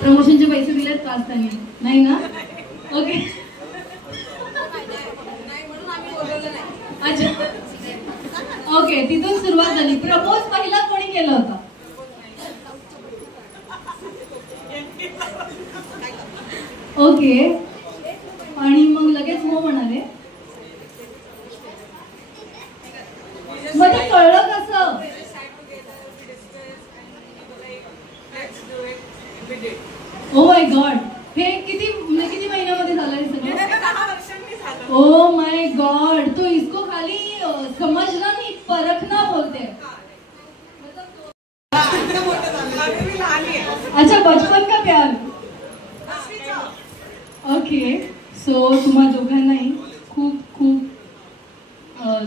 प्रमोशनचे पैसे दिलेत का असताना? नाही ना? ओके. अच्छा ओके, तिथून सुरुवात झाली. प्रपोज पहिला कोणी केलं होतं? ओके, आणि मग लगेच हो म्हणाले. मग ते कळलं कसं? ओ माय गॉड, हे किती महिन्यामध्ये झालं हे सगळं? ओ माय गॉड, तो इसको खाली समझना नहीं, परखना बोलते. अच्छा, बचपन का प्यार. ओके, सो तुम्हा दोघांनाही खूप खूप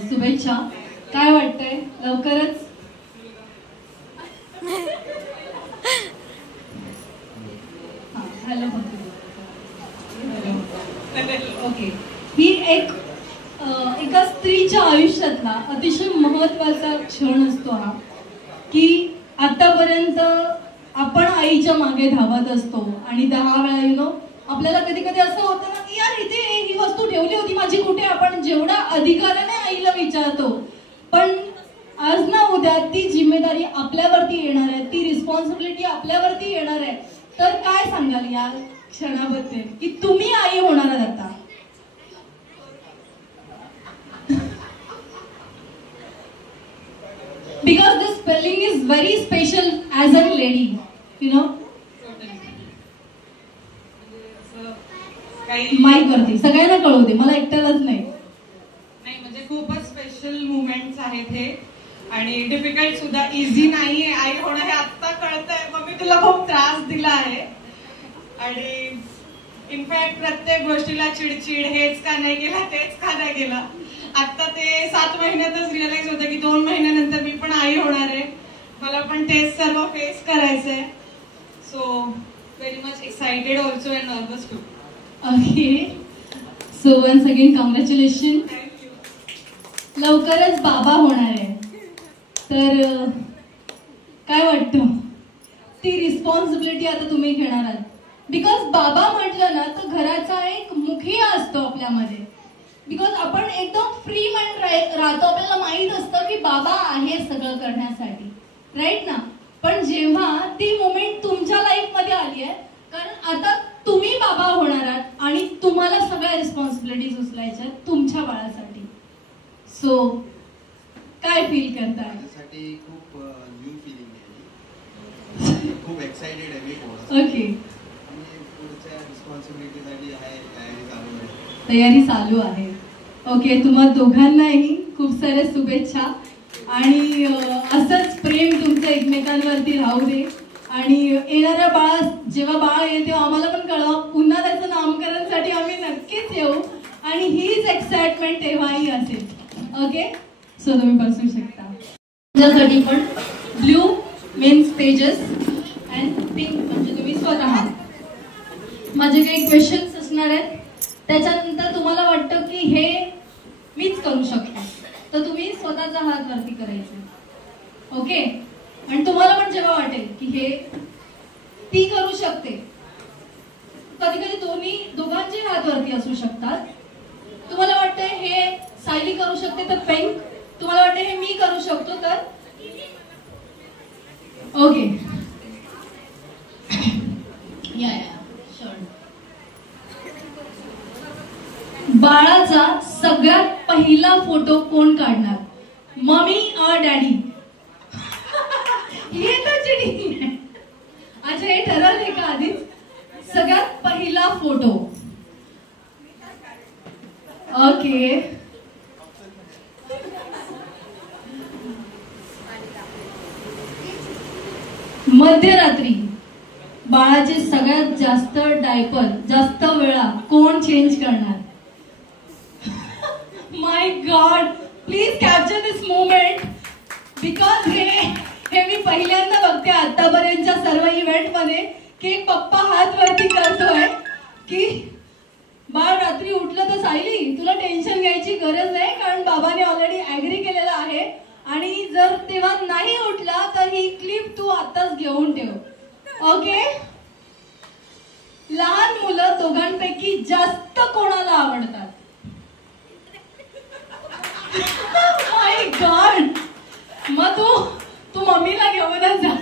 शुभेच्छा. काय वाटतंय लवकरच? हॅलो. ओके, ही एका स्त्रीच्या आयुष्यातला अतिशय महत्वाचा क्षण असतो हा, की आतापर्यंत आपण आईच्या मागे धावत असतो आणि 10 वेळा आपल्याला कधी कधी असं होतं ना की यार इथे ही वस्तू ठेवली होती माझी कुठे. आपण जेवढा अधिकाराने आईला विचारतो, पण आज ना उद्या ती जिम्मेदारी आपल्यावरती येणार आहे, ती रिस्पॉन्सिबिलिटी आपल्यावरती येणार आहे. तर काय सांगाल या क्षणाबद्दल की तुम्ही आई होणार आहात आता? Because this spelling is very special as a lady, you know. Mic वरती सगळ्यांना कळवते, मला एकट्यालाच नाही. नाही म्हणजे खूपच स्पेशल मुवमेंट्स आहेत हे, आणि डिफिकल्ट सुद्धा, इझी नाहीये आई होणं हे आता कळतंय. मग मी तुला खूप त्रास दिला आहे, आणि इनफॅक्ट प्रत्येक गोष्टीला चिडचिड, हेच का नाही गेला, तेच का नाही गेला. आता ते 7 महिन्यातच रिअलाइज होतं की 2 महिन्यानंतर मी पण आई होणार आहे, मला पण तेच सर्व फेस करायचंय. So very much excited also and nervous too. Okay, so once again congratulation. लवकरच बाबा होणार आहे, तर काय वाटतं ती रिस्पॉन्सिबिलिटी आता तुम्ही घेणार आहात? बिकॉज बाबा म्हटलं ना तर घराचा एक मुखिया असतो आपल्यामध्ये. बिकॉज आपण एकदम फ्री माइंड राहतो, आपल्याला माहित असतं की बाबा आहे सगळं करण्यासाठी, राईट ना. पण जेव्हा ती मोमेंट तुमच्या लाईफ मध्ये आली आहे, कारण आता तुम्ही बाबा होणार आहात आणि तुम्हाला सगळ्या रिस्पॉन्सिबिलिटीज उचलायच्या तुमच्या बाळासाठी. सो काय फील करताय? माझ्यासाठी खूप न्यू फिलिंग आहे, खूप एक्साइटेड आहे मी. ओके, पुढच्या रिस्पॉन्सिबिलिटीसाठी तयारी चालू आहे. ओके, तुम्हा दोघांनाही खूप साऱ्या शुभेच्छा, आणि असंच प्रेम तुमचं एकमेकांवरती राहू दे. आणि येणाऱ्या बाळा, जेव्हा बाळ येईल तेव्हा आम्हाला पण कळवा, पुन्हा त्याचं नामकरणसाठी आम्ही नक्कीच येऊ, आणि हीच एक्साइटमेंट तेव्हाही असेल. ओके, सो तुम्ही बसू शकता. तुमच्यासाठी पण blue men's pages and pink म्हणजे तुम्ही स्वतः. माझे काही क्वेश्चन्स असणार आहेत, त्याच्यानंतर तुम्हाला वाटतं की हे मीच करू शकतो, तर तुम्ही स्वतःचा हात वरती करायचा. ओके, आणि तुम्हाला पण जेव्हा वाटेल की हे ती करू शकते, कधी कधी दोघांचे हात वरती असू शकतात. तुम्हाला वाटतं हे सायली करू शकते तर पिंक, तुम्हाला वाटतं हे मी करू शकतो तर ओके. या बाळाचा सगळ्यात पहिला फोटो कोण काढणार, मम्मी और डॅडी? हे तर चिटिंग आहे. अच्छा, हे ठरवलंय का आधीच? सगळ्यात पहिला फोटो. ओके, मध्यरात्री बाळाचे सगळ्यात जास्त डायपर जास्त वेळा कोण चेंज करणार? My God, please capture this moment, because हे मी पहिल्यांदा बघते आतापर्यंतच्या सर्व इव्हेंट मध्ये की पप्पा हात वरती करतोय की बाळ रात्री उठलं तर सायली तुला टेन्शन घ्यायची गरज नाही, कारण बाबाने ऑलरेडी ऍग्री केलेलं आहे, आणि जर तेव्हा नाही उठला तर ही क्लिप तू आताच घेऊन ठेव. ओके, लहान मुलं दोघांपैकी जास्त कोणाला आवडतात? माय गॉड, मग तू मम्मीला घेऊनच जा.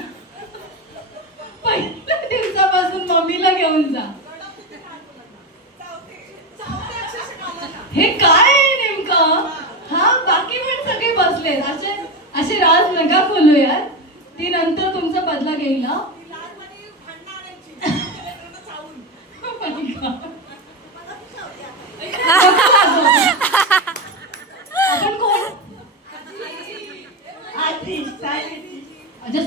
पहिल्या दिवसापासून मम्मीला घेऊन जा. हे काय आहे नेमकं? हा, बाकी पण सगळे बसले असे राज नका बोलू यार. ती नंतर तुमचा बदला घेईल ना. आपण कोण? अच्छा,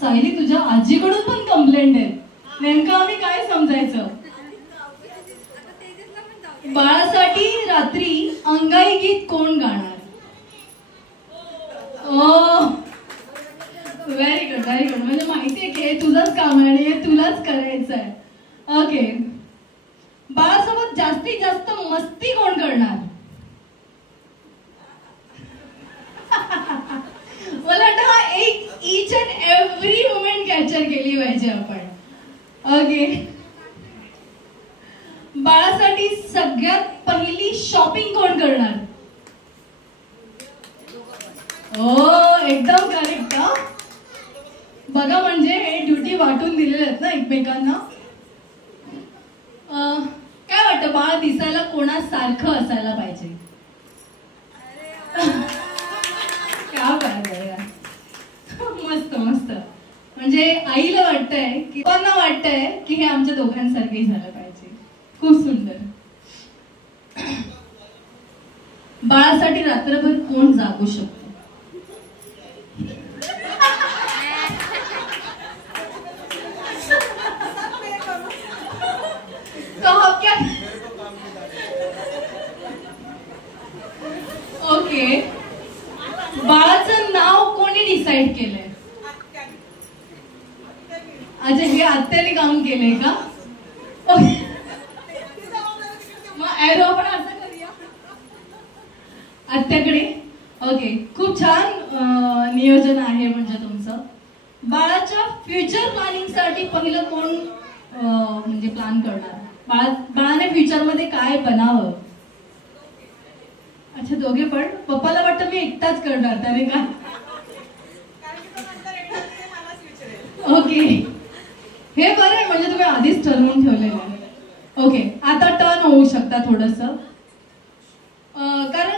सायली तुझ्या आजीकडून पण कंप्लेंट आहे. नेमकं आम्ही काय समजायचं? बाळासाठी रात्री अंगाई गीत कोण गाणार? ओ, व्हेरी गुड व्हेरी गुड. म्हणजे माहितीये की हे तुझंच काम आहे आणि हे तुलाच करायचं आहे. ओके, बाळासोबत जास्तीत जास्त मस्ती कोण करणार? मला वाटतं हा एक each and every moment capture केली पाहिजे आपण. ओके, बाळासाठी सगळ्यात पहिली शॉपिंग कोण करणार? ओ, एकदम करेक्ट. बघा, म्हणजे हे ड्युटी वाटून दिलेले आहेत ना एकमेकांना. काय वाटतं, बाळ दिसायला कोणासारखं असायला पाहिजे? काय पाहिजे? मस्त मस्त. म्हणजे आईला वाटतंय की पप्पांना वाटतंय की हे आमच्या दोघांसारखे झालं पाहिजे. खूप सुंदर. बाळासाठी रात्रभर कोण जागू शकतो? ओके, बाळाचं नाव कोणी डिसाइड केलंय? अच्छा, हे आत्याने काम केलंय का? मग एरो आपण असं करूया आत्याकडे. ओके, खूप छान नियोजन आहे म्हणजे तुमचं. बाळाच्या फ्युचर प्लॅनिंग साठी पहिलं कोण म्हणजे प्लॅन करणार? बाळाने फ्युचर मध्ये काय बनावं? अच्छा, दोघे पण. पप्पाला वाटतं मी एकटाच करणार, त्याने काय? ओके, हे बरं आहे, म्हणजे तुम्ही आधीच ठरवून ठेवलेलं आहे. ओके, आता टर्न होऊ शकता थोडंसं, कारण